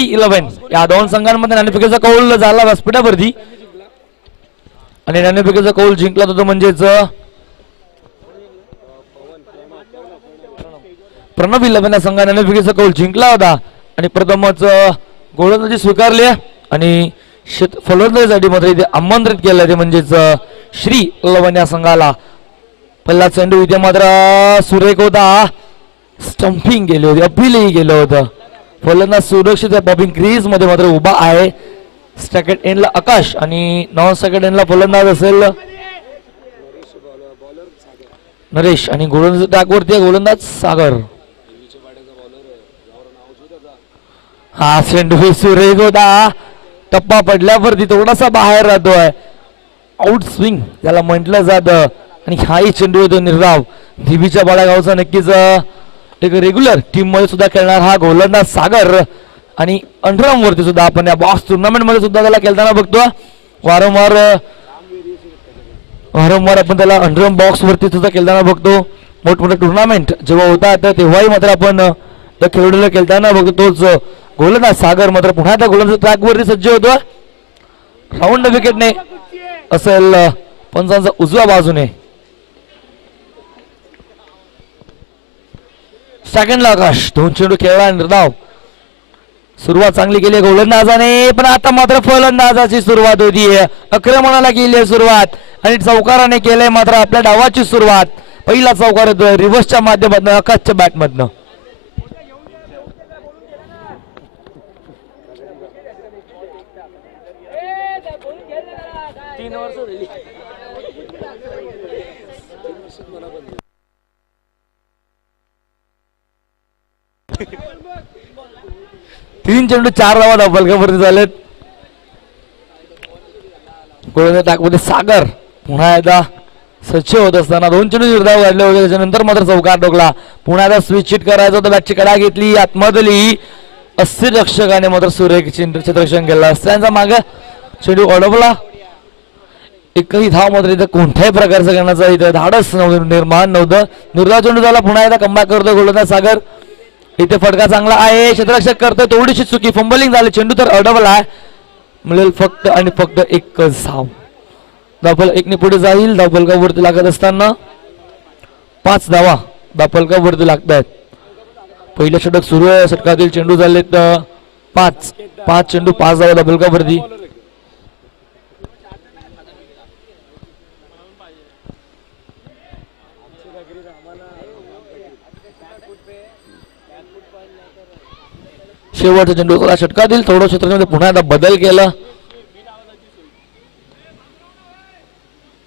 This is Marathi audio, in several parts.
श्री 11 या दोन संघांमध्ये नाणेफेकीचा कौल झाला व्यासपीठावरती आणि नाणेफेकीचा कौल जिंकला तो म्हणजेच प्रणव 11 या संघाने नाणेफेकीचा कौल जिंकला होता आणि प्रथमच गोलंदाजी स्वीकारली आणि फलंदाजीसाठी मात्र इथे आमंत्रित केलं ते म्हणजेच श्री 11 या संघाला. पहिला चेंडू इथे मात्र सुरेख होता, स्टंपिंग केली होती, अपीलही केलं होतं. फलंदाज सुरक्षित बॉबिंग क्रीज मध्ये मात्र उभा आहे. सेकंड एंडला आकाश आणि नॉन सेकंड एंडला फलंदाज असेल नरेश आणि गोलंदाज ट्रॅकवरती गोलंदाज सागर. हा चेंडू सुरेख होता, टप्पा पडल्यावरती थोडासा बाहेर राहतोय, आउट स्विंग त्याला म्हटलं जातं. आणि हाही चेंडू येतो निर्धाव. देवीच्या बाळागावचा नक्कीच एक रेग्युलर टीम मध्ये सुद्धा खेळणार हा गोलंदाज सागर आणि अंडरआर्म वरती सुद्धा आपण या बॉक्स टुर्नामेंट मध्ये सुद्धा त्याला खेळताना बघतो. वारंवार आपण त्याला अंडरआर्म बॉक्स वरती सुद्धा खेळताना बघतो. मोठमोठे टुर्नामेंट जेव्हा होतात तेव्हाही मात्र आपण त्या खेळाडूला खेळताना बघतो. तोच गोलंदाज सागर मात्र पुन्हा त्या गोलंदाज ट्रॅक वरती सज्ज होतो. राऊंड विकेटने असेल पंचांचा उजव्या बाजूने. सेकंडला आकाश, दोन चेंडू खेळला निर्धाव. सुरुवात चांगली केली गोलंदाजाने, पण आता मात्र फलंदाजाची सुरुवात होतीये. आक्रमणाला केली सुरुवात आणि चौकाराने केलंय मात्र आपल्या डावाची सुरुवात. पहिला चौकार येतोय रिव्हर्सच्या माध्यमातून आकाशच्या बॅटमधनं. तीन चेंडू 4 धावा धावफलकावरती झालेत. गोलंदाज टाकमध्ये सागर पुन्हा एकदा सज्ज होत असताना 2 चेंडू निर्धाव काढले होते. त्याच्यानंतर मात्र चौकार ठोकला. पुन्हा एकदा स्विच चिट करायचं होतं. बॅटची कडा घेतली आतमधली. 80 रक्षकाने मात्र सुरेख क्षेत्ररक्षण केलं. त्यांचा मागे चेंडू अडवला. एकही धाव मात्र इथं कोणत्याही प्रकारचं करण्याचं इथं धाडस नव्हतं, निर्माण नव्हतं. निर्धाव चेंडू झाला. पुन्हा एकदा कमबॅक करतो गोलंदाज सागर. इथे फटका चांगला आहे, क्षेत्ररक्षक करतोय थोडीशी चुकी, फंबलिंग झाली. चेंडू तर अडवला मिळेल फक्त आणि फक्त एकच धाव. धावफलक 1 ने पुढे जाईल. धावफलकावरती लागत असताना 5 धावा धावफलकावरती लागतात. पहिलं षटक सुरू आहे. षटकातील चेंडू झालेत 5 चेंडू 5 धावा धावफलकावरती. शेवटचा चेंडू षटकातील थोडं क्षेत्रामध्ये पुन्हा एकदा बदल केला.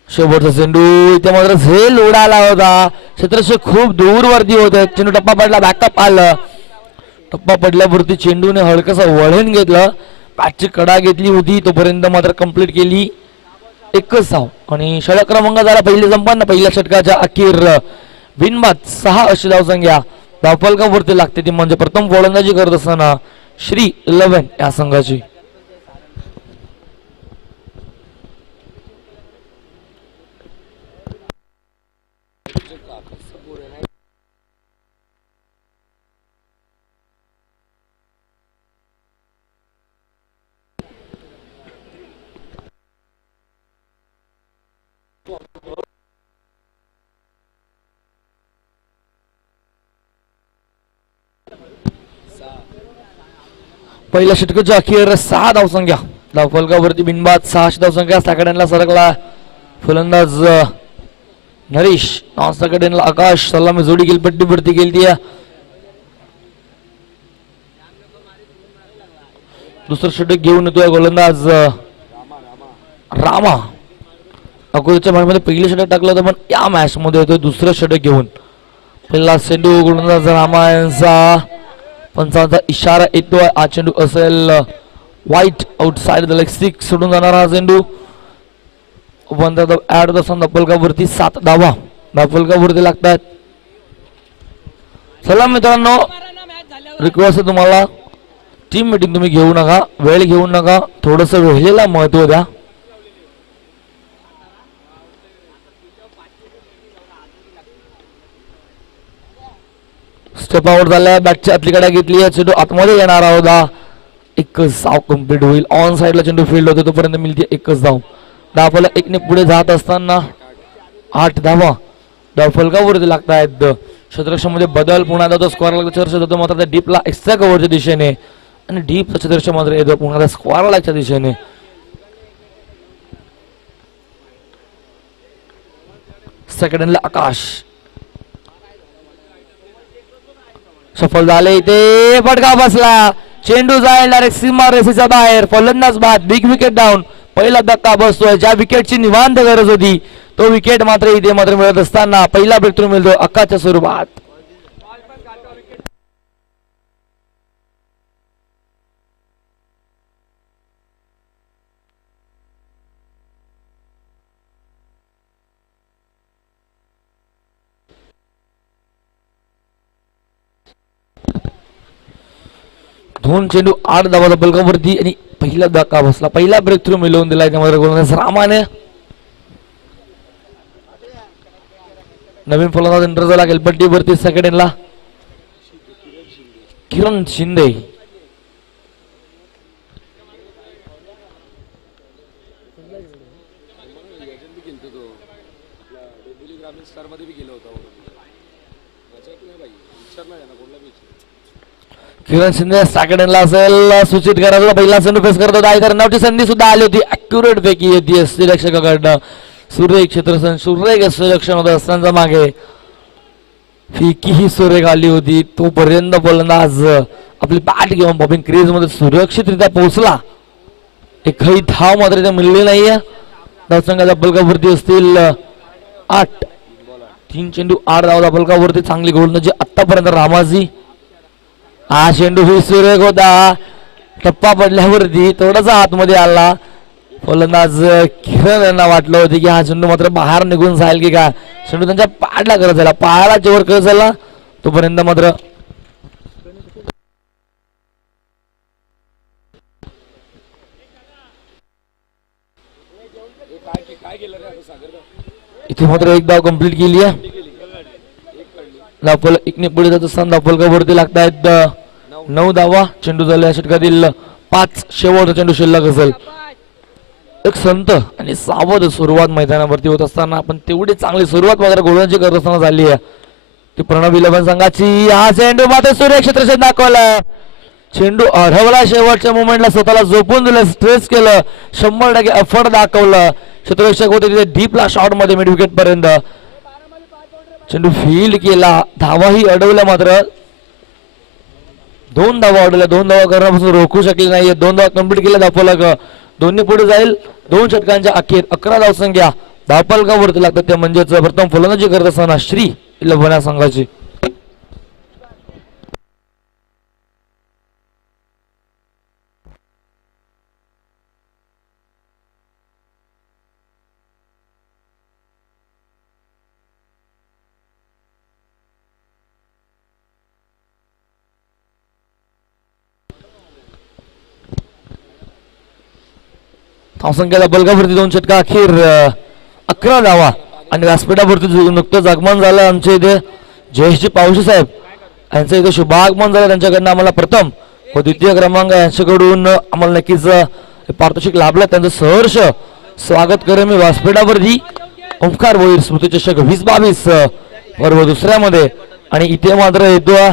शेवटचा चेंडू इथे मात्र झेल उडाला होता. क्षेत्ररक्षक खूप दूरवरती होते. चेंडू टप्पा पडला, बॅकअप आलं. टप्पा पडल्यावरती चेंडूने हलकसा वळण घेतलं. बॅटची कडा घेतली होती तोपर्यंत मात्र कंप्लीट केली. एकच धाव आणि षटक क्रमांक झाला पहिले संपन्न. पहिल्या षटकाच्या अखेर बिनबाद 6 अशी धावसंख्या धावफलकावरती लागते. ती म्हणजे प्रथम गोलंदाजी करत असताना श्री 11 या संघाची. पहिल्या षटकाच्या अखेर 6 धावसंख्या धावफलकावरती बिनबाद 6 धावसंख्या. सेकंडला सरकला फलंदाज नरेश, नॉन सेकंडला आकाश. सलामी जोडी गेली, पट्टीवरती गेली. दुसरं षटक घेऊन येतोय गोलंदाज रामा. अकोल्याच्या मॅचमध्ये पहिलं षटक टाकलं होतं पण या मॅच मध्ये येतोय दुसरं षटक घेऊन. पहिला चेंडू गोलंदाज रामा यांचा पंचांचा इशारा येतोय. हा चेंडू असेल वाईट आउटसाइड द लेग 6 सोडून जाणार हा चेंडू. वन ऍड होत असताना धावफलकावरती 7 धावा धावफलकावरती लागतात. चला मित्रांनो, रिक्वेस्ट आहे तुम्हाला, टीम मीटिंग तुम्ही घेऊ नका, वेळ घेऊ नका, थोडस वेळेला महत्व द्या. स्टेप आउट झाला. बॅटची आतली कडा घेतली. चेंडू आतमध्ये येणार होता एकच धाव कंप्लीट होईल. ऑन साइडला चेंडू फील्ड होतो तोपर्यंत मिळते एकच धाव. धावफलक 1 ने पुढे जात असताना 8 धावा धावफलकावरती लागतायत. क्षेत्ररक्षणामध्ये बदल पुन्हा एकदा तो स्क्वेअरला चर्चा होतो मात्र त्या डीपला एक्स्ट्रा कव्हरच्या दिशेने आणि डीप क्षेत्ररक्षण मात्र येतो पुन्हा स्क्वेअरलाच्या दिशेने. सेकंडला आकाश सफल झाले. इथे फटका बसला. चेंडू जाईल डायरेक्ट सीमा रेषेच्या बाहेर. फलंदाज बाद. Big wicket down. पहिला धक्का बसतोय. ज्या विकेटची निवांत गरज होती तो विकेट मात्र इथे मात्र मिळत असताना पहिला ब्रेक थ्रू मिळतो अक्काच्या स्वरूपात. दोन चेंडू 8 धावाचा बलकावरती आणि पहिला धक्का बसला. पहिला ब्रेक थ्रू मिळवून दिला त्यामध्ये गोलंदाज रामाने. नवीन फलंदाज एंटर लागेल पट्टीवरती सेकंडला किरण शिंदे. किरण शिंदे सेकंडला असेल. सूचित करायचं पहिला चेंडू फेस करत होता. इतर नवची संधी सुद्धा आली होती. अॅक्युरेट पैकी येते यष्टीरक्षकाकडनं. सूर्य क्षेत्ररक्षण सूर्य यष्टीरक्षण होतं असताना मागे फिकी ही सुरेख आली होती. तोपर्यंत फलंदाज आपली बॅट घेऊन बॉबिंग क्रीज मध्ये सुरक्षितरित्या पोहोचला. एकही धाव मात्र इथे मिळली नाहीये. धावसंघाच्या बलकावरती असतील 8. 3 चेंडू 8 धाव बलकावरती चांगली गोलंदाजी आतापर्यंत रामाजी. हा चेंडू ही सुरेख होता. टप्पा पडल्यावरती थोडासा आतमध्ये आला. फलंदाज किरण यांना वाटलं होतं की हा चेंडू मात्र बाहेर निघून जाईल की काय. चेंडू त्यांच्या पाडला करत झाला. पायाला जेवर करत झाला तोपर्यंत मात्र इथे मात्र एक धाव कंप्लीट केली आहे. धावफलक 1 ने पुढे जात असताना धावफलकावरती लागतायत 9 धावा. चेंडू झाले या षटकातील 5. शेवटचा चेंडू शिल्लक असेल. एक संत आणि सावध सुरुवात मैदानावरती होत असताना आपण तेवढी चांगली सुरुवात वगैरे गोलंदाजी करत असताना झाली आहे ती प्रणव 11 संघाची. हा चेंडू मात्र सूर्य क्षेत्ररक्षण दाखवला. चेंडू अडवला. शेवटच्या मोमेंटला स्वतःला झोपून दिलं. स्ट्रेस केलं. 100% एफर्ट दाखवलं. क्षेत्ररक्षक होते तिथे डीपला शॉट मध्ये मिड विकेट पर्यंत चेंडू फील्ड केला. धावाही अडवल्या मात्र 2 धावा अडवल्या. 2 धावा करण्यापासून रोखू शकले नाहीये. 2 धावा कंप्लीट केल्या. धावफलक दोन्ही पुढे जाईल. 2 षटकांच्या अखेर 11 धावसंख्या धावफलकावरती लागतात. त्या म्हणजेच प्रथम फलंदाजी करत असताना श्री लभण्या संघाची. धावसंख्याला बलकावरती 2 षटका अखेर 11 धावा आणि व्यासपीठावरती नुकतंच आगमन झालं आमचे इथे जयेशजी पावशी साहेब यांचं इथे शुभागमन झालं. त्यांच्याकडनं आम्हाला प्रथम व द्वितीय क्रमांक यांच्याकडून आम्हाला नक्कीच पारितोषिक लाभलं. त्यांचं सहर्ष स्वागत करेन मी व्यासपीठावरती. ओंकार भोईर स्मृतिचषक 2022 पर्व दुसऱ्यामध्ये आणि इथे मात्र येतो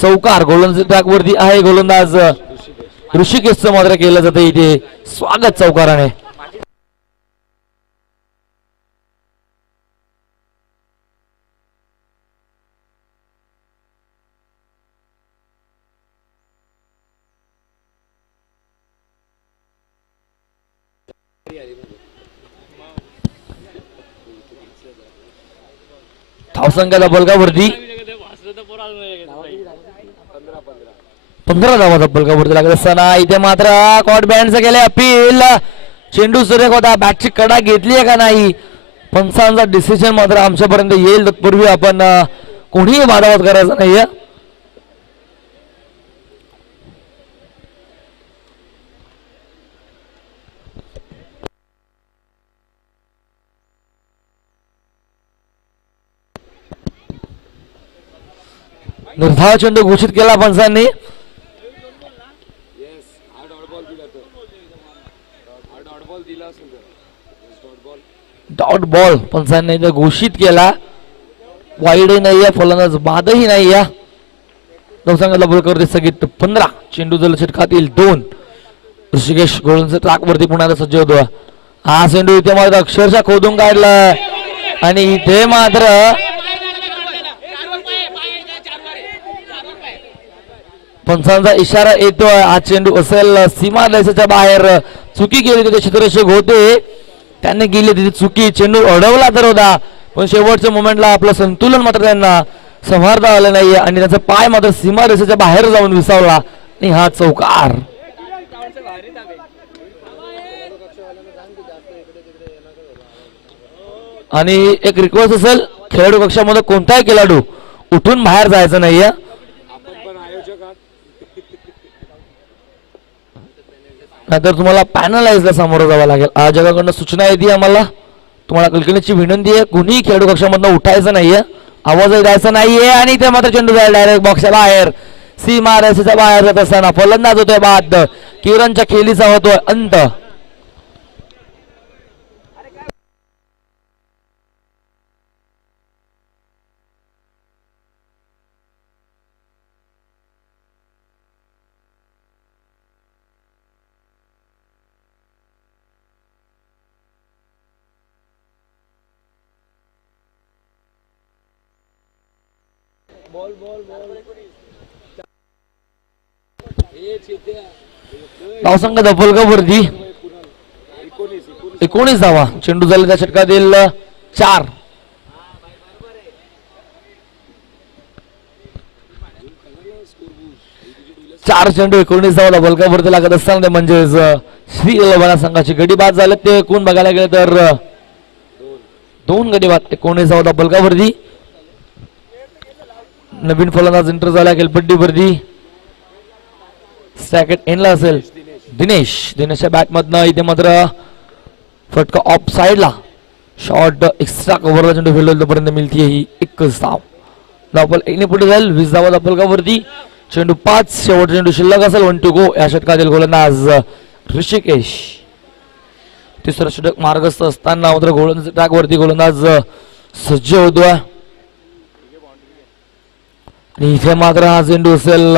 चौकार गोलंदाज ट्रॅकवरती आहे. गोलंदाज ऋषिकेशचं मात्र केलं जातं इथे स्वागत चौकाराने. धावसंख्याला बलकावरती 15 धावा बलकावरती लागत असताना इथे मात्र कॉट बँडचं केले अपील. चेंडू सुरेख होता. बॅटची कडा घेतली आहे का नाही पंचांचा डिसिजन मात्र आमच्यापर्यंत येईल. तत्पूर्वी आपण कोणीही वादावाद करायचा नाहीये. निर्धाव चेंडू घोषित केला पंचांनी. डॉट बॉल पंचांनी घोषित केला. वाईडही नाहीये, फलंदाज बादही नाहीये. धावसंघाला बलकावरती स्थगित 15. चेंडू जल षटकातील 2. ऋषिकेश गोळंदाज ट्रॅक वरती पुन्हा सज्ज होतो. हा चेंडू इथे मात्र अक्षरशः खोदून काढलाय आणि इथे मात्र पंचांचा इशारा येतोय. हा चेंडू असेल सीमा रेषेच्या बाहेर. चुकी केली तिथे क्षेत्ररक्षक होते, त्यांनी केली तिथे चुकी. चेंडू अडवला तर होता, पण शेवटच्या मोमेंटला आपलं संतुलन मात्र त्यांना संभाळता आलं नाही आणि त्याचा पाय मात्र सीमा रेषेच्या बाहेर जाऊन विसावला आणि हा चौकार. आणि एक रिक्वेस्ट असेल, खेळाडू कक्षामध्ये कोणताही खेळाडू उठून बाहेर जायचं नाहीये. नाहीतर तुम्हाला पॅनलाइजला सामोरं जावं लागेल. आयोजकाकडून सूचना येते आम्हाला, तुम्हाला कल्पनेची विनंती आहे, कुणीही खेळाडू कक्षामधून उठायचं नाहीये, आवाजही द्यायचा नाहीये. आणि ते मात्र चेंडू जाईल डायरेक्ट बॉक्सच्या बाहेर. सीमा रेषेच्या बाहेर जात असताना फलंदाज होतोय बाद. किरणच्या खेळीचा होतोय अंत. धावसंख्या धपलकावरती 19 धावा. चेंडू झाला त्या षटकातील 4. चेंडू 19 धावा धपलकावरती लागत असताना म्हणजेच श्री लवणा संघाची गडी बाद झाले. ते एकूण बघायला गेले तर 2 गडी बाद. 19 धावा धपलकावरती. नवीन फलंदाज एंटर झाला खेळपट्टीवरती. सेकंड एंडला असेल दिनेशच्या बॅट मधनं. इथे मात्र फटका ऑफ साइडला. शॉर्ट एक्स्ट्रा कव्हरला चेंडू खेळलो पर्यंत मिळते ही 1 धाव. धावपल 1 पुढे जाईल. 20 धावा धपलकावरती. चेंडू 5. शेवट चेंडू शिल्लक असेल 1 to go. या षटकातील गोलंदाज ऋषिकेश. तिसरा षटक मार्गस्थ असताना मात्र गोलंदाज ट्रॅक वरती गोलंदाज सज्ज होतोय. आणि इथे मात्र हा चेंडू असेल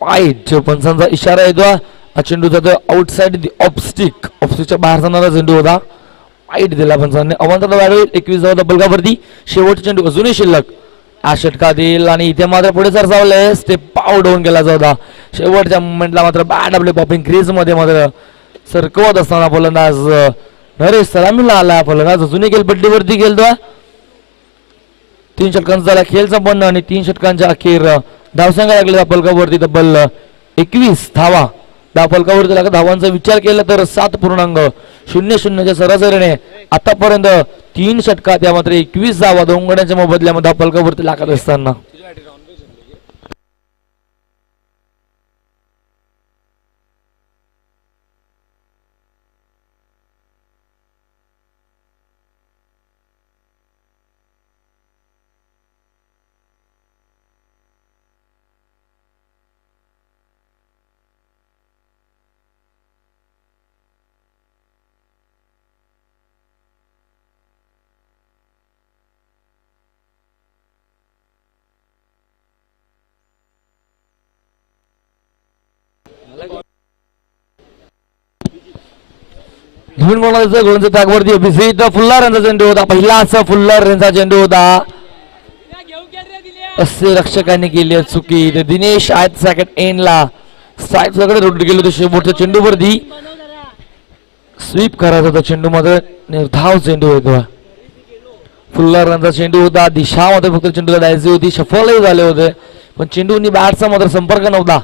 वाईट. पंचांचा इशारा येतो. हा चेंडू जातो आउटसाइड ऑफस्टिकच्या बाहेर जाणारा चेंडू होता. वाईट दिला पंचांनी. अवांतर बॅट होईल. 21 धावा धपलकावरती. शेवटचा चेंडू अजूनही शिल्लक या षटकातील. आणि इथे मात्र पुढे सरसावले. स्टेप आउट होऊन गेला होता. शेवटच्या मोमेंटला मात्र बॅट आपले पॉपिंग क्रीज मध्ये मात्र सरकवत असताना फलंदाज नरेश सलामीला आला. फलंदाज अजूनही खेळपट्टीवरती खेळतोय. 3 षटकांचा झाला खेळ संपन्न आणि 3 षटकांच्या अखेर धावसंख्या लागली धापलकावरती तब्बल 21 धावा. धापलकावरती लागत धावांचा विचार केला तर 7.00च्या सरासरीने आतापर्यंत 3 षटकात या मात्र 21 धावा 2 गड्यांच्या मोबदल्यामध्ये धापलकावरती लागत असताना नवीन गोलंदाज ट्रॅकवरती अभिजित फुल्लार यांचा चेंडू होता. पहिलाच फुल्लार यांचा चेंडू होता. असे रक्षकांनी केली चुकी. दिनेश आहेत सेकंड एंडला. स्ट्राईक सगळे रोड गेलो होते. शेवटच्या चेंडूवरती स्वीप करायचा होता चेंडू, मात्र निर्धाव चेंडू होता. फुल्लार यांचा चेंडू होता. दिशा मध्ये फक्त चेंडूला द्यायची होती. सफलही झाले होते, पण चेंडूनी बॅटचा मात्र संपर्क नव्हता.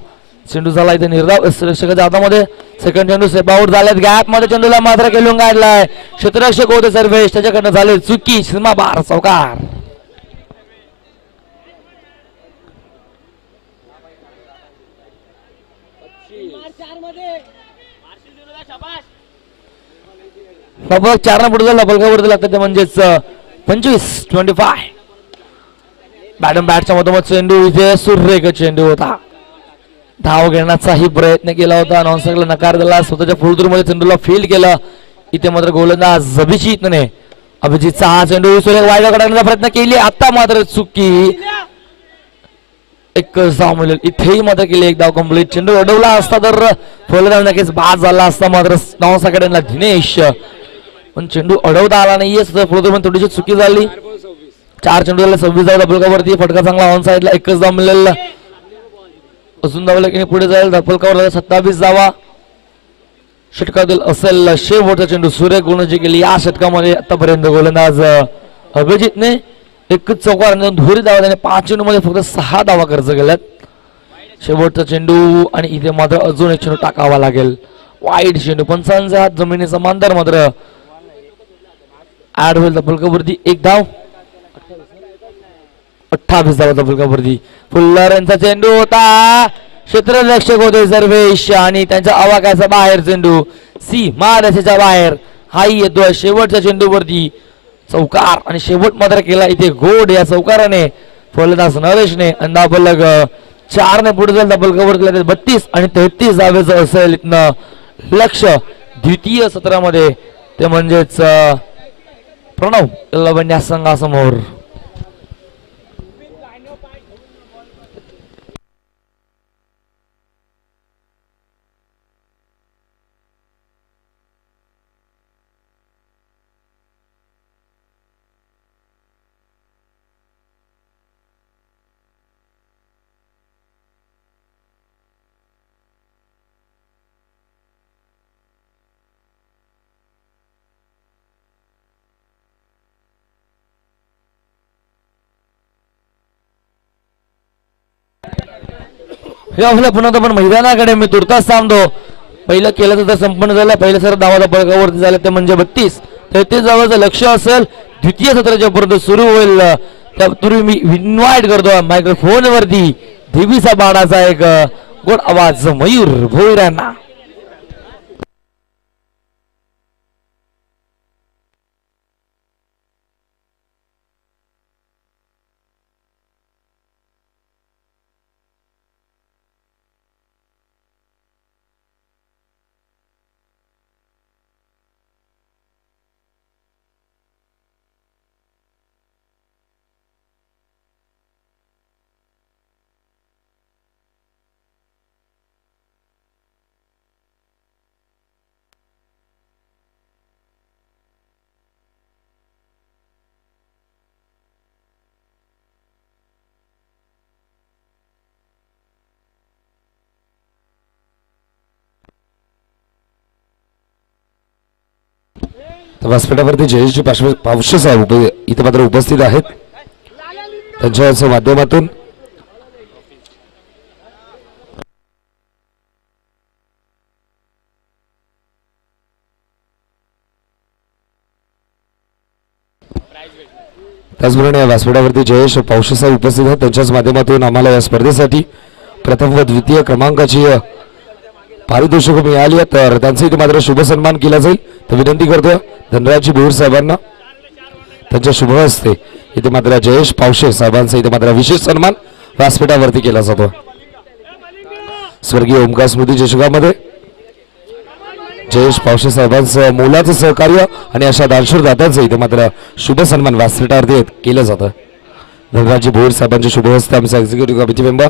चेंडू झाला इथे निर्धाव रक्षकाच्या हातामध्ये. सेकंड चेंडू सेप आउट झालेत. गॅप मध्ये चेंडूला मात्र खेळून काढलाय. क्षेत्ररक्षक होते सर्वेश, त्याच्याकडनं झाले चुकी. सीमा बार चौकार. बाबा 4 पुढे झाला बलकावरती लागतात, म्हणजेच 25 बॅटम बॅटच्या मधोमध चेंडू इथे सुरेख चेंडू होता. धाव घेण्याचाही प्रयत्न केला होता, नॉनस्ट्राईकला नकार दिला, स्वतःच्या फुलदूरमध्ये चेंडूला फील्ड केलं. इथे मात्र गोलंदाज अभिजितने अभिजितचा हा चेंडू वायदा काढण्याचा प्रयत्न केली, आता मात्र चुकी. एकच धाव मिळेल इथेही मात्र केली, एक धाव कंप्लीट. चेंडू अडवला असता तर फलंदाज नक्कीच बाद झाला असता, मात्र नॉनस्ट्राईकला दिनेश, पण चेंडू अडवता आला नाहीये. फुलदूरमध्ये थोडीशी चुकी झाली. 4 चेंडू 26 धाव धपलकावरती, फटका चांगला ऑन साईडला, एकच धाव मिळेल. अजून धावलं की पुढे जाईल, धपलकावर 27 धावा. षटकातील असेल शेवटचा चेंडू, सूर्य गुणजी केली या षटकामध्ये आतापर्यंत गोलंदाज अभिजितने. एकच चौकार धुरी धावा, त्याने 5 चेंडूमध्ये फक्त 6 धावा खर्च केल्यात. शेवटचा चेंडू आणि इथे मात्र अजून एक चेंडू टाकावा लागेल. वाईट चेंडू, पंचांचा हात जमिनी समांतर मात्र ऍड होईल. धपलकावरती एक धाव, 28 धावा धपलकावरती. फुल्लर यांचा चेंडू होता, क्षेत्ररक्षक होते सर्वेश आणि त्यांच्या आवाक्याचा बाहेर चेंडू सीमा रेषेच्या बाहेर. हाही येतोय शेवटच्या चेंडूवरती चौकार आणि शेवट मात्र केला इथे गोड या चौकाराने फलंदाज नरेशने. अंदाबलग 4 ने पुढे जाईल. धपलकावर 32 आणि 33 धावेचं असेल इथनं लक्ष द्वितीय सत्रामध्ये, ते म्हणजेच प्रणव लवंड या संघासमोर. आपल्या पुन्हा पण मैदानाकडे मी तुर्तास थांबतो. पहिलं केलं तर संपन्न झालं, पहिलं सर धावा धपलकावरती झालं ते म्हणजे 32-33 धावाचं लक्ष असेल. द्वितीय सत्राच्या पर्यंत सुरू होईल त्यापूर्वी मी इन्व्हाइट करतो मायक्रोफोन वरती देवीचा बाणाचा एक गोड आवाज मयूर भोईरांना. व्यासपीठावरती जयेशजी पावशे साहेब इथे मात्र उपस्थित आहेत. त्यांच्या माध्यमातून त्याचप्रमाणे या व्यासपीठावरती जयेश पावशे साहेब उपस्थित आहेत. त्यांच्याच माध्यमातून आम्हाला या स्पर्धेसाठी प्रथम व द्वितीय क्रमांकाची पारितोषिक मिळाली आहे, तर त्यांचा इथे मात्र शुभ सन्मान केला जाईल. तर विनंती करतोय धनराजजी भोईर साहेबांना त्यांच्या शुभ हस्ते इथे मात्र जयेश पावशे साहेबांचा इथे मात्र विशेष सन्मान व्यासपीठावरती केला जातो. स्वर्गीय ओमकार स्मृती चषकामध्ये जयेश पावशे साहेबांचं मोलाचं सहकार्य आणि अशा दानशूर दात्यांचं इथे मात्र शुभ सन्मान व्यासपीठावरती केलं जातं. धनराजजी भोईर साहेबांच्या शुभ हस्ते आमचा एक्झिक्युटिव्ह कमिटी मेंबर.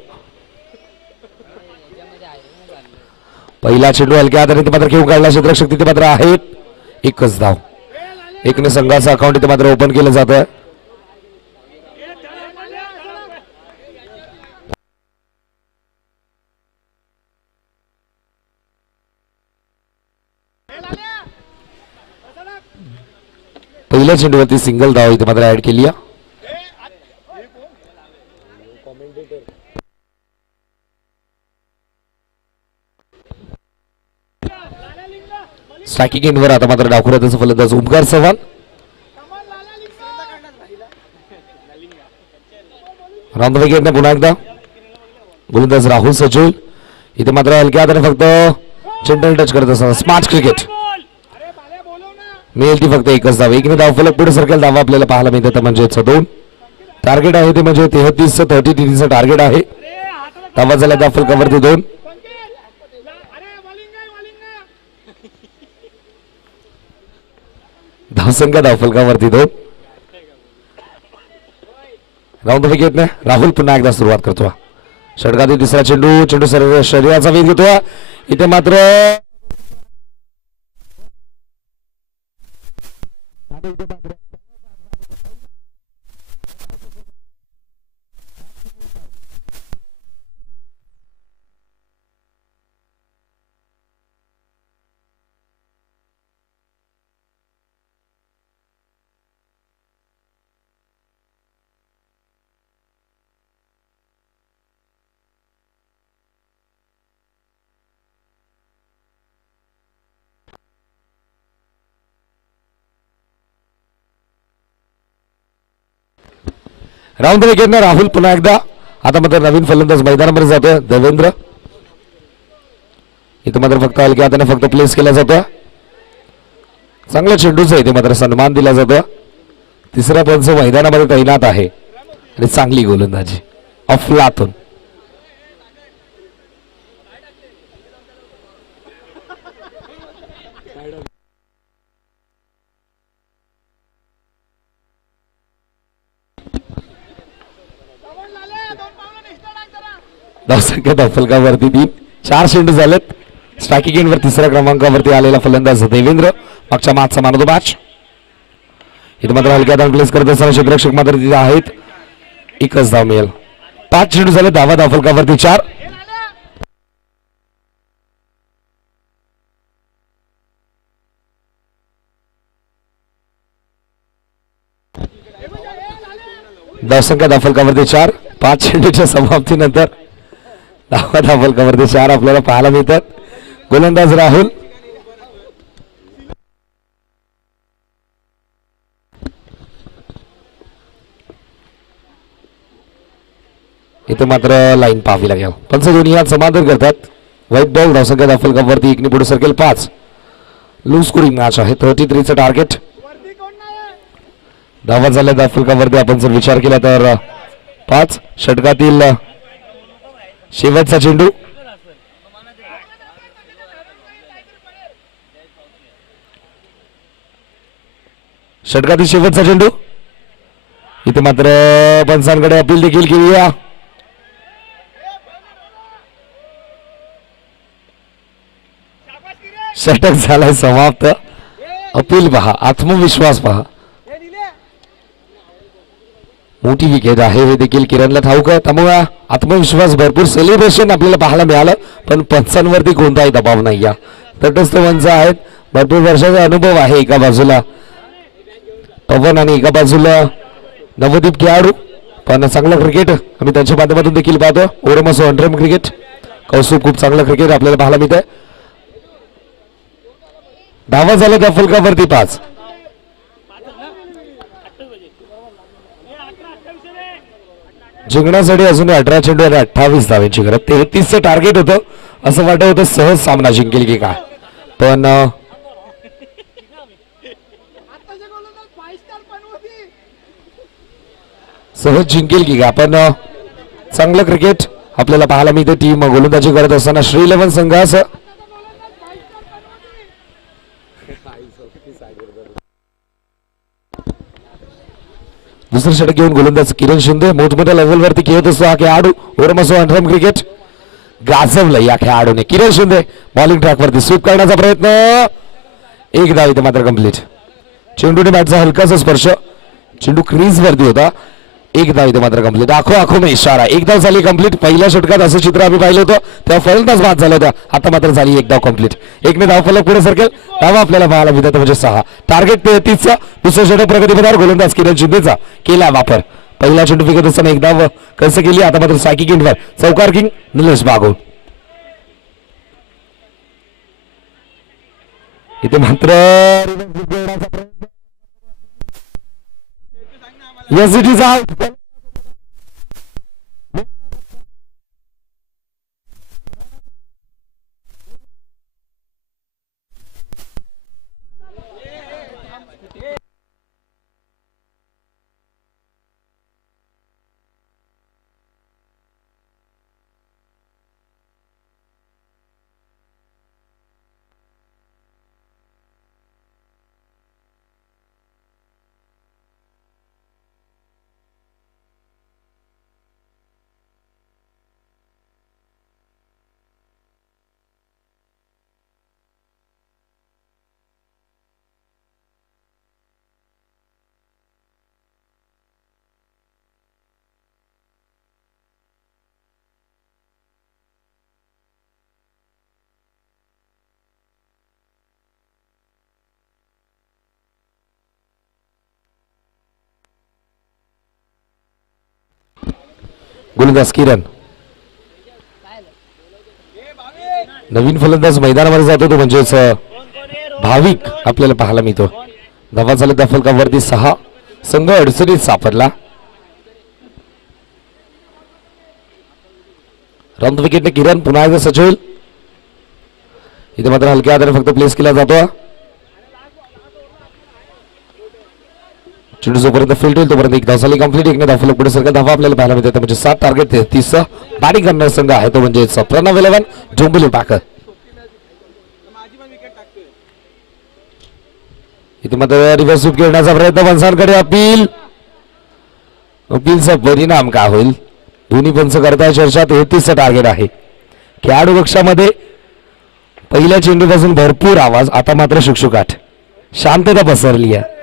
पहिला चेंडू हलक्या हाताने इथे मात्र घेऊन काढला, क्षेत्ररक्षक तिथे मात्र आहेत. एकच धाव, एकने संघाचं अकाउंट इथे मात्र ओपन केलं जात आहे. पहिल्या चेंडूवरती सिंगल धाव इथे मात्र ऍड केली आहे. स्ट्रायकिंग एंडवर आता मात्र डावखुराचा फलंदाज ओमकार चव्हाण. राऊंड विकेटने पुन्हा एकदा गोलंदाज राहुल सचोल इथे मात्र हलक्या हाताने फक्त चेंडू टच करत असताना स्मार्ट क्रिकेट मिळेल ती फक्त एकच धाव. एकने धाव फलक पुढे सरकेल धावा आपल्याला पाहायला मिळतात, म्हणजे 2 टार्गेट आहे ते म्हणजे 33-33 टार्गेट आहे. धावा झाल्या धाव फलकावरती 2. धावसंख्या धावफलकावरती 2. राऊंड विकेट ने राहुल पुन्हा एकदा सुरुवात करतो. षटकातील तिसरा चेंडू शरीराचा वेध घेतो. इथे मात्र राऊंड विकेट राहुल पुन्हा एकदा. आता मात्र नवीन फलंदाज मैदानामध्ये जातोय देवेंद्र. इथं मात्र फक्त हलक्या हाताने फक्त प्लेस केला जातो. चांगल्या चेंडूचा इथे मात्र सन्मान दिला जातो. तिसरा पंच मैदानामध्ये तैनात आहे आणि चांगली गोलंदाजी अफलातून. धावसंख्या धावफलकावरती 3. 4 चेंडू झालेत. स्ट्रायकिंग एंडवर तिसऱ्या क्रमांकावरती आलेला फलंदाज देवेंद्र. मागच्या मॅचचा मॅन ऑफ द मॅच. इथे मात्र हलक्या हाताने प्लेस करत असताना क्षेत्ररक्षक मात्र तिथे आहेत. एकच धाव मिळेल. 5 चेंडू झाले. धावफलकावरती 4. धावसंख्या धावफलकावरती 4. 5 चेंडूच्या समाप्तीनंतर धावफलकावरती 4 आपल्याला पाहायला मिळतात. गोलंदाज राहुल. इथे मात्र लाईन पाहावी लागेल. पंच दोन्ही हात समांतर करतात. White ball. धावसंख्या धावफलकावरती 1 ने पुढे सरकेल. 5. लूज स्कोरिंग मॅच आहे. 33चं टार्गेट. धावा झाल्या धावफलकावरती आपण जर विचार केला तर 5. षटकातील शेवटचा चेंडू. षटकातील शेवटचा चेंडू. इथे मात्र पंचांकडे अपील देखील केली आहे. षटक झालाय समाप्त. अपील पहा. आत्मविश्वास पहा. मोठी विकेट आहे हे देखील किरणला ठाऊक आहे. त्यामुळे आत्मविश्वास भरपूर सेलिब्रेशन आपल्याला पाहायला मिळालं. पण पंचांवरती कोणताही दबाव नाही. या तटस्थ पंच आहेत. भरपूर वर्षाचा अनुभव आहे. एका बाजूला पवन आणि एका बाजूला नवदीप खेळाडू. पण चांगलं क्रिकेट आम्ही त्यांच्या माध्यमातून देखील पाहतो. ओरमसो अंडरम क्रिकेट. कौस्तुभ खूप चांगलं क्रिकेट आपल्याला पाहायला मिळतंय. धावा झाल्या त्या फलकावरती 5. जिंकण्यासाठी अजून 18 चेंडू आणि 28 धावांची गरज. 33चं टार्गेट होतं. असं वाटत होतं सहज सामना जिंकेल की काय. पण सहज जिंकेल की काय. पण चांगलं क्रिकेट आपल्याला पाहायला मिळते. टीम गोलंदाजी करत असताना श्रीलेवन संघाचं दुसरं षटक घेऊन गोलंदाज किरण शिंदे. मोठमोठ्या लेव्हलवरती खेळत असतो हा खेळाडू. ओरमसो अंडरम क्रिकेट. गाजवलं या खेळाडूने. किरण शिंदे बॉलिंग ट्रॅकवरती स्वीप करण्याचा प्रयत्न. 1 धाव इथे मात्र कंप्लीट. चेंडूने बॅटचा हलकासा स्पर्श. चेंडू क्रीज वरती होता. 1 धाव इथे मात्र कंप्लीट. आखो में इशारा. 1 धाव झाली कंप्लीट. पहिल्या षटकात असं चित्र आम्ही पाहिलं होतं तेव्हा फलंदाज बाद झाला होता. आता मात्र झाली 1 धाव कंप्लीट. 1 ने धाव फलक पुढे सरकेल. धावा आपल्याला पाहायला मिळतात म्हणजे 6. टार्गेट 33चं. दुसरं षटक प्रगतीपथावर. गोलंदाज किरण शिंदेचा केला वापर. पहिला चेंडू फेकत असताना 1 धाव कसं केली. आता मात्र सायकी किंडवर चौकार किंग निलेश बागोल. इथे मात्र एसडीचा गोलंदाज किरण. नवीन फलंदाज मैदानामध्ये जातो तो म्हणजेच भाविक आपल्याला पाहायला मिळतो. धावा झाले त्या फलकावरती 6. संघ अडचणीत सापडला. राऊंड विकेटने किरण पुन्हा एकदा सचोल. इथे मात्र हलक्या हाताने फक्त प्लेस केला जातो. चेंडू जोपर्यंत फील्ड होईल तोपर्यंत एक धाव झाली कंप्लीट. एक धाव फलक पुढे सरकार धावा आपल्याला पाहायला मिळते. म्हणजे 7 टार्गेट 33 बॅटिंग करणारा संघ आहे तो म्हणजे प्रणव 11 डोंबिवली पाकर. इथे मात्र रिव्हर्स स्वीप खेळण्याचा प्रयत्न पंचांकडे. अपीलचा परिणाम काय होईल दोन्ही पंच करताय चर्चा. 33 टार्गेट आहे खेळाडू कक्षामध्ये. पहिल्या चेंडूपासून भरपूर आवाज. आता मात्र शुकशुकाट शांतता पसरली आहे.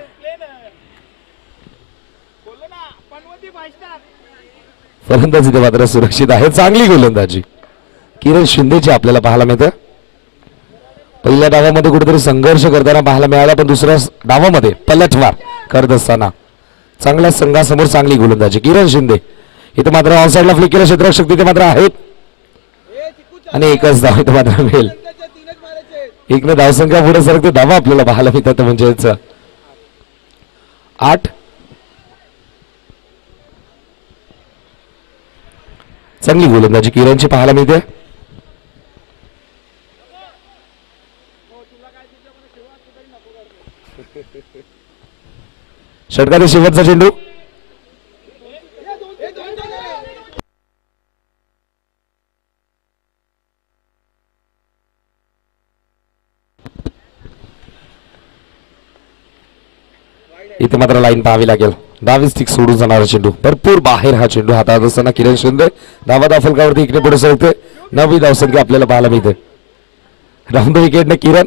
फलंदाजी ते मात्र सुरक्षित आहे. चांगली गोलंदाजी किरण शिंदेची आपल्याला पाहायला मिळते. पहिल्या डावामध्ये कुठेतरी संघर्ष करताना पाहायला मिळाला पण दुसऱ्या डावामध्ये पलटवार करत असताना चांगल्या संघासमोर चांगली गोलंदाजी किरण शिंदे. इथे मात्र ऑनसाइडला फ्लिक केलं. क्षेत्ररक्षक तिथे मात्र आहेत आणि एकच धाव इथे मात्र मिळेल. एकने धावसंख्या पुढे सरकते. धावा आपल्याला पाहायला मिळतात म्हणजेच 8. चांगली गोलंदाजी किरणची पाहायला मिळते. षटकातील शेवटचा चेंडू. इथे मात्र लाईन पाहावी लागेल. डावी स्टिक सोडून जाणारा चेंडू भरपूर बाहेर. हा चेंडू हातात असताना किरण शिंदे धावा धाव फलकावरती इकडे पुढे सरकते. 9वी धावसंख्या आपल्याला पाहायला मिळते. राऊंड विकेटने किरण.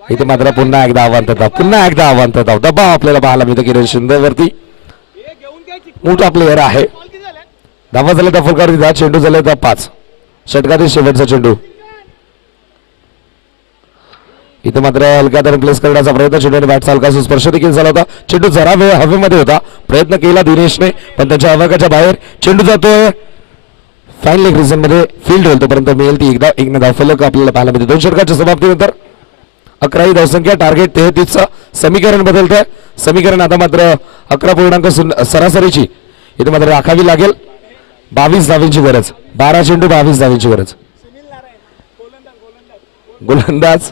इथे मात्र पुन्हा एकदा आव्हान धाव दबाव आपल्याला पाहायला मिळतो किरण शिंदे वरती. मोठा प्लेअर आहे. धावा झाले त्या फलकावरती 10. चेंडू झाले त्या 5. षटकातील शेवटचा चेंडू. इथे मात्र हलक्या हाताने प्लेस करण्याचा प्रयत्न. चेंडूने बॅटचा हलकासा स्पर्श देखील झाला होता. चेंडू जरा वेळ हवेमध्ये होता. प्रयत्न केला दिनेशने पण त्याच्या आवाकाच्या बाहेर चेंडू जातोय. फाईन लेग रिझन मध्ये फील्ड होईल तोपर्यंत मिळेल ती एकदा. एक धाव फलक आपल्याला पाहायला मिळते. 2 षटकाच्या समाप्तीनंतर 11वी धावसंख्या. टार्गेट 33. समीकरण बदलतंय. समीकरण आता मात्र 11 सरासरीची इथे मात्र राखावी लागेल. 22 धावींची गरज. 12 चेंडू 22 धावींची गरज. गोलंदाज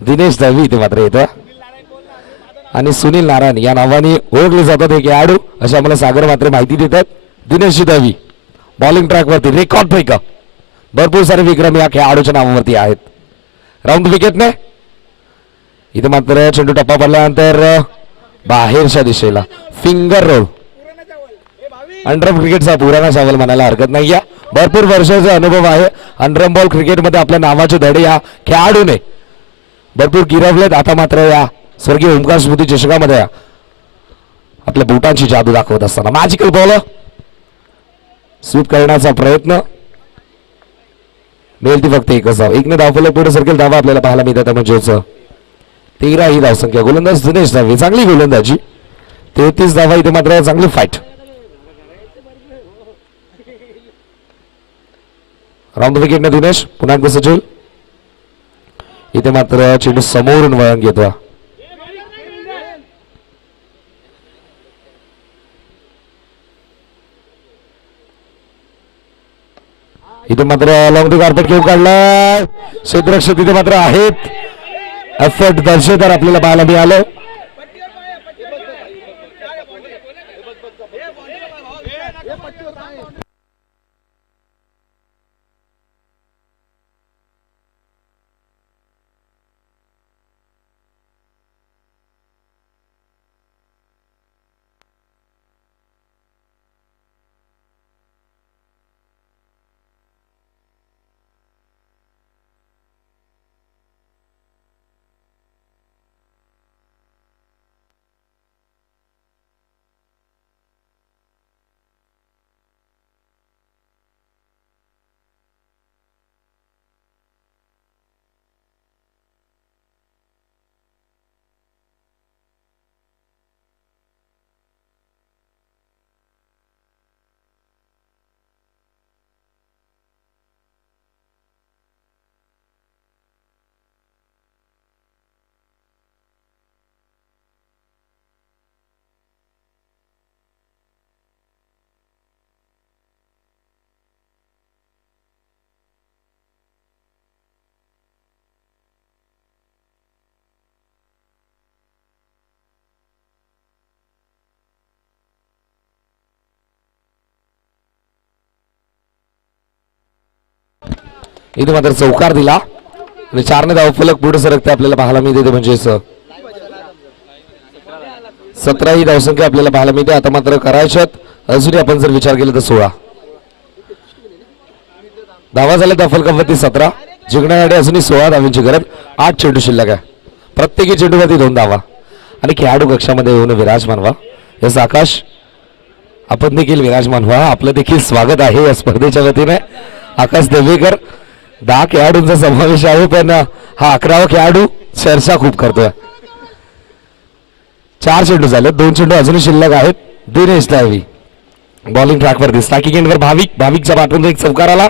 दिनेश दळवी इथे मात्र येतो आणि सुनील नारायण या नावाने ओळखले जातात हे खेळाडू असे आम्हाला सागर मात्र माहिती देतात. दिनेश दळवी बॉलिंग ट्रॅकवरती रेकॉर्ड ब्रेकर. भरपूर सारे विक्रम या खेळाडूच्या नावावरती आहेत. राऊंड विकेटने इथे मात्र चेंडू टप्पा पडल्यानंतर बाहेरच्या दिशेला फिंगर रोल. अंडरम क्रिकेटचा पुराणा चावल म्हणायला हरकत नाही. भरपूर वर्षाचा अनुभव आहे. अंडरम बॉल क्रिकेटमध्ये आपल्या नावाचे धडे या खेळाडूने भरपूर गिरवलेत. आता मात्र या स्वर्गीय ओमकार स्मृती चषकामध्ये आपल्या बुटांची जादू दाखवत असताना मॅजिकल बॉल स्वीप करण्याचा प्रयत्न. मिळेल ती फक्त एकच धाव. एकने धावफलक पुढे सरकेल. धावा आपल्याला पाहायला मिळतात म्हणजेच 13 ही धावसंख्या. गोलंदाज दिनेश दळवी चांगली गोलंदाजी. 33 धावा. इथे मात्र चांगली फाईट. राऊंड विकेटने दिनेश पुन्हा एकदा सचिन. इथे मात्र चेंडू समोरून वळण घेतो. इथे मात्र लॉंग टू कार्पेट घेऊन काढला. क्षेत्ररक्षक तिथे मात्र आहेत. एफर्ट दर्शवतात आपल्याला पाहायला मिळालं. इथे मात्र चौकार दिला आणि 4ने धावफलक पुढे सरकते आपल्याला पाहायला मिळते, म्हणजेच 17 ही धावसंख्या आपल्याला पाहायला मिळते. आता मात्र करायच्यात अजूनही आपण जर विचार केला तर 16 धावा झाल्या धावफलकावरती 17, जिंकण्यासाठी अजूनही 16 धावांची गरज. 8 चेंडू शिल्लक आहे, प्रत्येकी चेंडूवरती 2 धावा आणि खेळाडू कक्षामध्ये येऊन विराजमान व्हा. यस आकाश, आपण देखील विराजमान व्हा, आपलं देखील स्वागत आहे या स्पर्धेच्या वतीने. आकाश देवेकर, 10 खेळाडूंचा समावेश आहे, पण हा 11वा खेळाडू चर्चा खूप करतोय. 4 चेंडू झाले, 2 चेंडू अजूनही शिल्लक आहेत. दिनेश दळवी बॉलिंग ट्रॅकवरती, स्ट्रायकिंग एंडवर भाविकच्या पाठवून एक चौकार आला.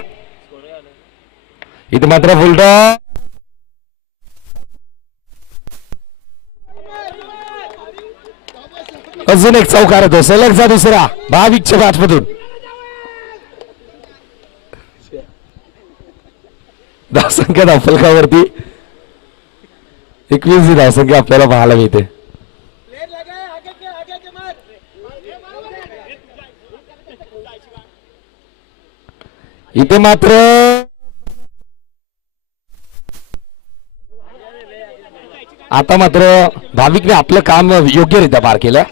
इथे मात्र फुलटॉस, अजून एक चौकार येतो, सलगचा दुसरा भाविकच्या बॅटमधून. धावसंख्या धावफलकावरती 21 ही धावसंख्या आपल्याला पाहायला मिळते. इथे मात्र आता मात्र भाविकने आपलं काम योग्यरित्या पार केलं,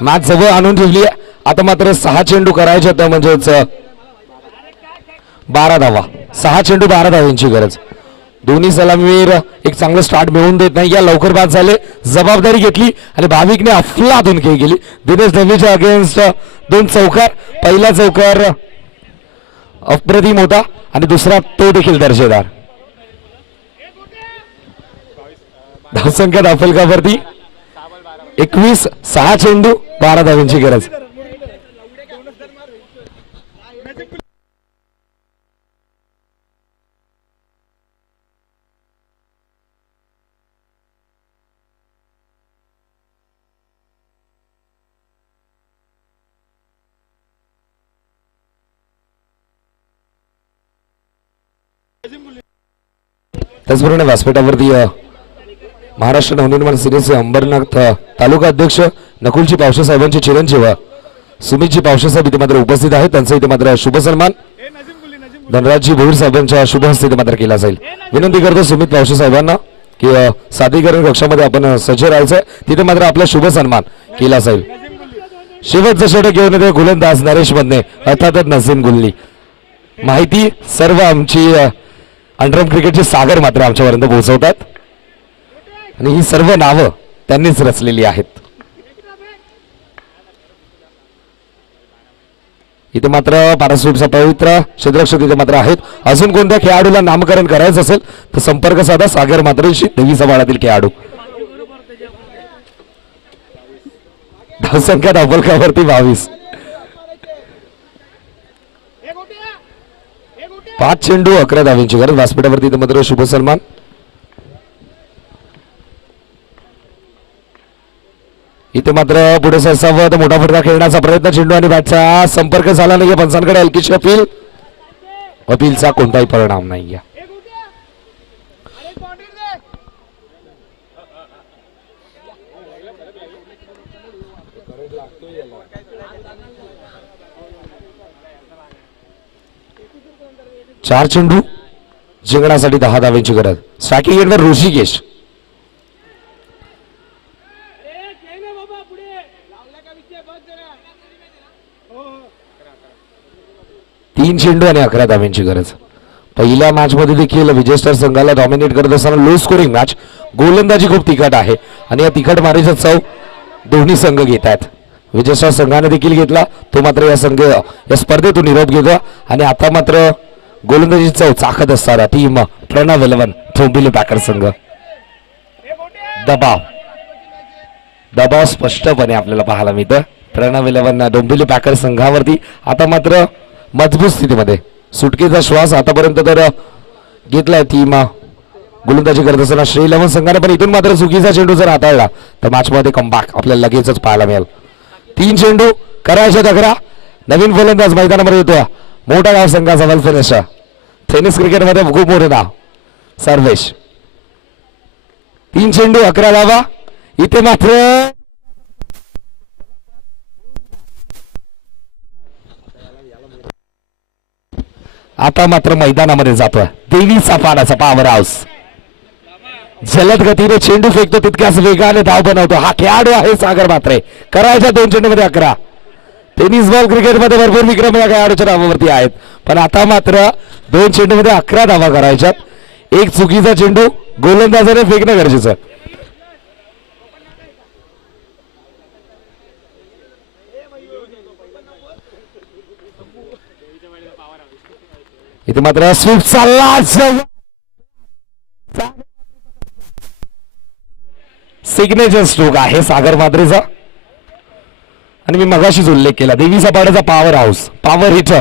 मॅच जवळ आणून ठेवली आहे. आता मात्र 6 चेंडू करायचे होते, म्हणजेच 12 धावा. 6 चेंडू 12 धावांची गरज. दोन्ही सलामीवीर एक चांगलं स्टार्ट मिळवून देत नाही, या लवकर बाद झाले, जबाबदारी घेतली आणि भाविकने अफलातून खेळ केली. दिनेश दळवीच्या अगेन्स्ट 2 चौकार. पहिला चौकार अप्रतिम होता आणि दुसरा तो देखील दर्जेदार. धावसंख्या धावफलकावरती 21, 6 चेंडू 12 धावांची गरज. त्याचप्रमाणे व्यासपीठावरती महाराष्ट्र नवनिर्माण सेनेचे अंबरनाथ तालुका अध्यक्ष नकुलजी पावशे साहेबांचे चिरंजीव सुमितजी पावशे साहेब इथे मात्र उपस्थित आहेत. त्यांचा इथे मात्र शुभ सन्मान धनराजजी भोईर साहेबांच्या शुभ हस्ते इथे मात्र केला जाईल. विनंती करतो सुमित पावशे साहेबांना की सादरीकरण कक्षामध्ये आपण सज्ज राहायचंय, तिथे मात्र आपला शुभ सन्मान केला जाईल. शेवटचं षटक घेऊन येते गोलंदाज नरेश मधने, अर्थातच नसीम गुल्ली. माहिती सर्व आमची अंडरआर्म क्रिकेटचे सागर मात्र आमच्यापर्यंत पोहोचवतात आणि ही सर्व नावं त्यांनीच रचलेली आहेत. इथे मात्र पारसरूपचा पवित्र क्षेत्ररक्षक इथे मात्र आहेत. अजून कोणत्या खेळाडूला नामकरण करायचं असेल तर संपर्क साधा सागर मात्रेशी, देवीचा बाळातील खेळाडू. धावसंख्या धावफलकावरती 22, 5 चेंडू 11 धावांची गरज. व्यासपीठावरती इथे मात्र शुभ सन्मान. इथे मात्र पुढे सरसावत मोठा फटका खेळण्याचा प्रयत्न, चेंडू आणि बॅटचा संपर्क झाला नाही. पंचांकडे हलकीची अपील, अपीलचा कोणताही परिणाम नाही. चार चेंडू जिंकण्यासाठी 10 धावांची गरज. स्ट्रायकिंग एंडवर ऋषिकेश, 3 चेंडू आणि 11 धावांची गरज. पहिल्या मॅच मध्ये देखील विजय स्टार संघाला डॉमिनेट करत असताना लो स्कोरिंग मॅच, गोलंदाजी खूप तिखट आहे आणि या तिखट मारीचा चव दोन्ही संघ घेत आहेत. विजय स्टार संघाने देखील घेतला, तो मात्र या स्पर्धेतून निरोप घेतो आणि आता मात्र गोलंदाजी चव चाखत असताना टीम प्रणव 11 डोंबिवली पॅकर संघ. दबाव स्पष्टपणे आपल्याला पाहायला मिळतं प्रणव 11 डोंबिवली पॅकर संघावरती. आता मात्र मजबूत स्थितीमध्ये, सुटकेचा श्वास आतापर्यंत तर घेतलाय टीम गोलंदाजी करत असताना श्री 11 संघाने, पण इथून मात्र चुकीचा चेंडू जर हाताळला तर मॅच मध्ये कमबॅक आपल्याला लगेचच पाहायला मिळेल. 3 चेंडू करायचे 11. नवीन गोलंदाज मैदानामध्ये येतो, मोठा गाव संघाचा वेल फिनिशर, टेनिस क्रिकेटमध्ये खूप मोठे नाव सर्वेश. 3 चेंडू 11 धावा. इथे मात्र आता मात्र मैदानामध्ये जातोय देवीचा पाण्याचा पॉवर हाऊस. जलद गतीने चेंडू फेकतो तितक्याच वेगाने धाव बनवतो हा खेळाडू आहे सागर म्हात्रे. करायच्या 2 चेंडूमध्ये 11. टेनिस बॉल क्रिकेटमध्ये भरपूर विक्रम या खेळाडूच्या नावावरती आहेत, पण आता मात्र 2 चेंडूमध्ये 11 धावा करायच्यात. एक चुकीचा चेंडू गोलंदाजाने फेकणं गरजेचं. इथे मात्र स्वीप चालला सिग्नेचर स्ट्रोक आहे सागर म्हात्रेचा. आणि मी मगाशीच उल्लेख केला देवीचा पाड्याचा पॉवर हाऊस पॉवर हिटर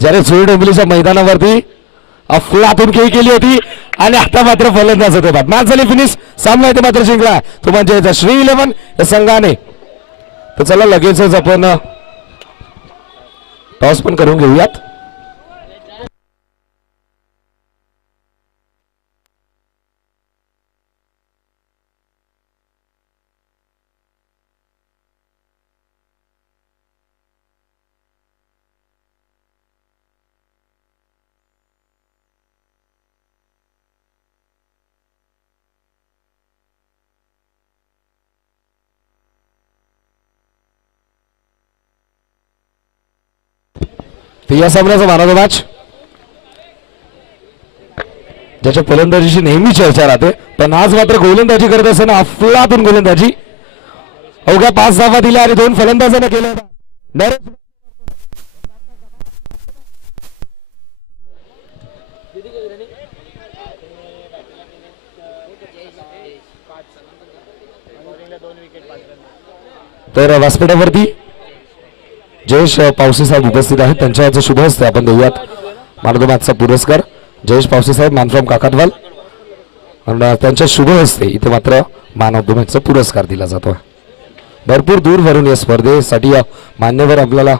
ज्याने सुळे डोंबिवलीच्या मैदानावरती अफलातून खेळी केली होती आणि आता मात्र फलंदाज होते. मॅच झाली फिनिश. सामना इथे मात्र जिंकला तो म्हणजे श्री 11 या संघाने. तर चला लगेचच आपण टॉस पण करून घेऊयात. तर या सामन्याचा मॅन ऑफ द मॅच ज्याच्या फलंदाजीची नेहमी चर्चा राहते, पण आज मात्र गोलंदाजी करत असताना अफलातून गोलंदाजी. अवघ्या 5 धावा दिल्या आणि 2 फलंदाजांना केल्या. तर व्यासपीठावरती जयेश पावसे साहेब उपस्थित आहेत. त्यांच्या याचा शुभ हस्ते आपण देऊयात मॅन ऑफ द मॅचचा पुरस्कार. जयेश पावसे साहेब मॅन फ्रॉम काकातवाल आणि त्यांच्या शुभ हस्ते इथे मात्र मॅन ऑफ द मॅचचा पुरस्कार दिला जातो. भरपूर दूरवरून या स्पर्धेसाठी मान्यवर आपल्याला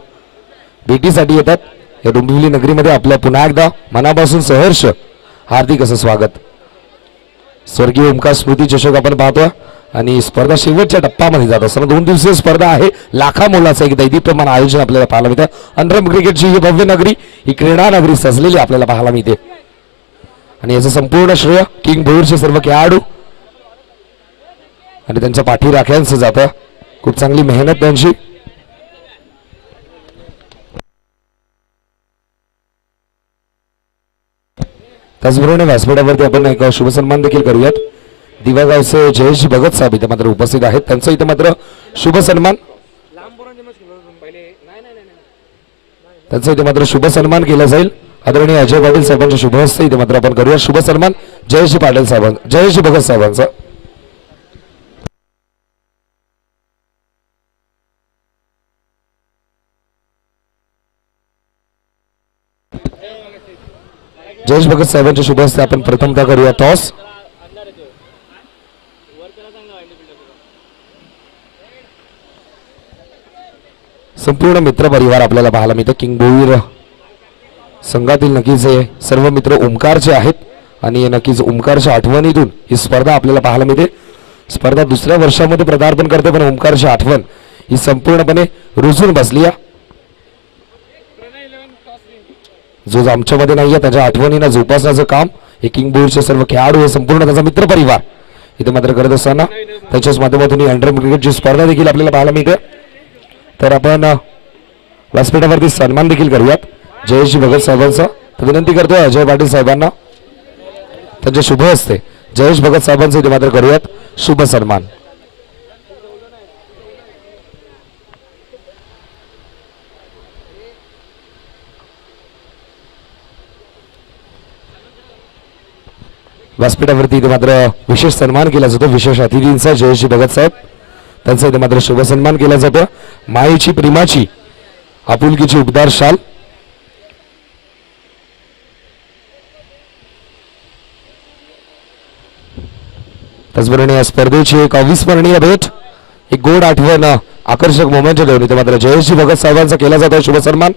भेटीसाठी येतात. या डोंबिवली नगरीमध्ये आपल्या पुन्हा एकदा मनापासून सहर्ष हार्दिक असं स्वागत. स्वर्गीय ओमकार स्मृती चषक आपण पाहतोय आणि स्पर्धा शेवटच्या टप्प्यामध्ये जात असताना 2 दिवसीय स्पर्धा आहे. लाखा मोलाचं एक दैदिप्यमान आयोजन आपल्याला पाहायला मिळतं. अंतरम क्रिकेटची ही भव्य नगरी ही क्रीडा नगरी सजलेली आपल्याला पाहायला मिळते आणि याचं संपूर्ण श्रेय किंग भोईरचे सर्व खेळाडू आणि त्यांच्या पाठी राख्यांचं जातं. खूप चांगली मेहनत त्यांची. त्याचबरोबर व्यासपीठावरती आपण एक शुभ सन्मान देखील करूयात. दिवागावचे जयेश भगत साहेब इथे मात्र उपस्थित आहेत. त्यांचं इथे मात्र शुभ सन्मान केला जाईल. आदरणीय अजय पाटील साहेबांच्या शुभ हस्ते इथे मात्र आपण करूया शुभ सन्मान जयेश पाटील साहेबांचा जयेश भगत साहेबांचा. जयेश भगत साहेबांच्या शुभ हस्ते आपण प्रथमतः करूया टॉस. संपूर्ण मित्र परिवार आपल्याला पाहायला मिळतं. किंग भोईर संघातील नक्कीच हे सर्व मित्र ओमकारचे आहेत आणि नक्कीच ओमकारच्या आठवणीतून ही स्पर्धा आपल्याला पाहायला मिळते. स्पर्धा 2ऱ्या वर्षामध्ये पदार्पण करते, पण ओमकारची आठवण ही संपूर्णपणे रुजून बसली आहे. जो आमच्यामध्ये नाहीये त्याच्या आठवणींना जोपासण्याचं काम हे किंग भोईरचे सर्व खेळाडू हे संपूर्ण त्याचा मित्र परिवार इथे मात्र करत असताना त्याच्याच माध्यमातून ही अंडर क्रिकेटची स्पर्धा देखील आपल्याला पाहायला मिळते. तर आपण व्यासपीठावरती सन्मान देखील करूयात जयेश भगत साहेबांचा. तर विनंती करतोय अजय पाटील साहेबांना त्यांच्या शुभ हस्ते जयेश भगत साहेबांचा इथे मात्र करूयात शुभ सन्मान. व्यासपीठावरती इथे मात्र विशेष सन्मान केला जातो विशेष अतिथींचा. जयेश भगत साहेब त्यांचा इथे मात्र शुभ सन्मान केला जातो. मायेची प्रेमाची आपुलकीची उबदार शाल त्याचबरोबर या स्पर्धेची एक अविस्मरणीय भेट एक गोड आठवण आकर्षक मोमेंट देऊन इथे मात्र जयेश भगत साहेबांचा केला जातो शुभ सन्मान.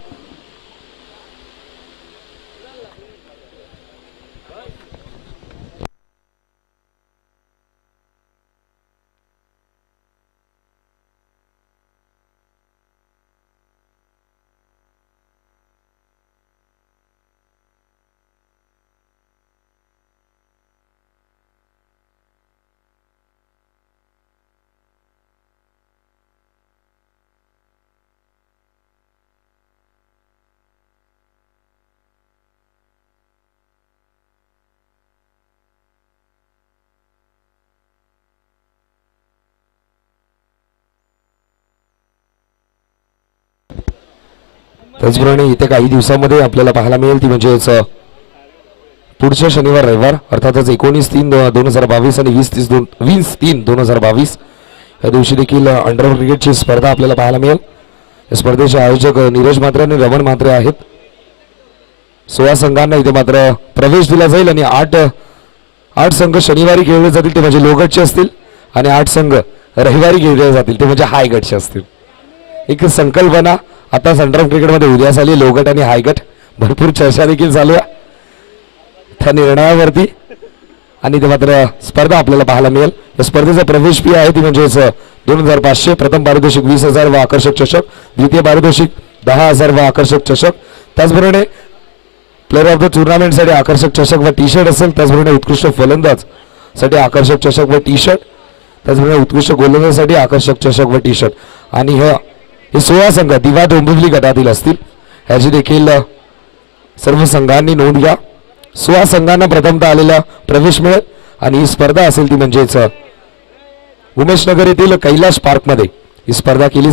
त्याचप्रमाणे येत्या काही दिवसामध्ये आपल्याला पाहायला मिळेल ती म्हणजेच पुढच्या शनिवार रविवार अर्थातच 19/3/2022 आणि 20/3/2022 या दिवशी देखील अंडर क्रिकेटची स्पर्धा आपल्याला पाहायला मिळेल. या स्पर्धेचे आयोजक नीरज म्हात्रे आणि रमण म्हात्रे आहेत. 16 संघांना इथे मात्र प्रवेश दिला जाईल आणि 8 संघ शनिवारी खेळले जातील ते म्हणजे लो गटचे असतील आणि 8 संघ रविवारी खेळले जातील ते म्हणजे हाय गटचे असतील. एक संकल्पना आता अंडर क्रिकेटमध्ये उद्या झाली. लो गट आणि हाय गट भरपूर चर्चा देखील चालू आहे त्या निर्णयावरती आणि ते मात्र स्पर्धा आपल्याला पाहायला मिळेल. या स्पर्धेचा प्रवेश फी आहे ती म्हणजेच 2500. प्रथम पारितोषिक 20,000 व आकर्षक चषक, द्वितीय पारितोषिक 10,000 व आकर्षक चषक. त्याचप्रमाणे प्लेअर ऑफ द टुर्नामेंट साठी आकर्षक चषक व टी शर्ट असेल. त्याचप्रमाणे उत्कृष्ट फलंदाज साठी आकर्षक चषक व टी शर्ट. त्याचप्रमाणे उत्कृष्ट गोलंदाजासाठी आकर्षक चषक व टी शर्ट. आणि हे 16 संघ दिवा डोंबिवली गटातील असतील. ह्याची देखील सर्व संघांनी नोंद घ्या. 16 संघांना प्रथमतः आलेला प्रवेश मिळेल आणि ही स्पर्धा असेल ती म्हणजेच उमेश नगर येथील कैलाश पार्कमध्ये ही स्पर्धा केली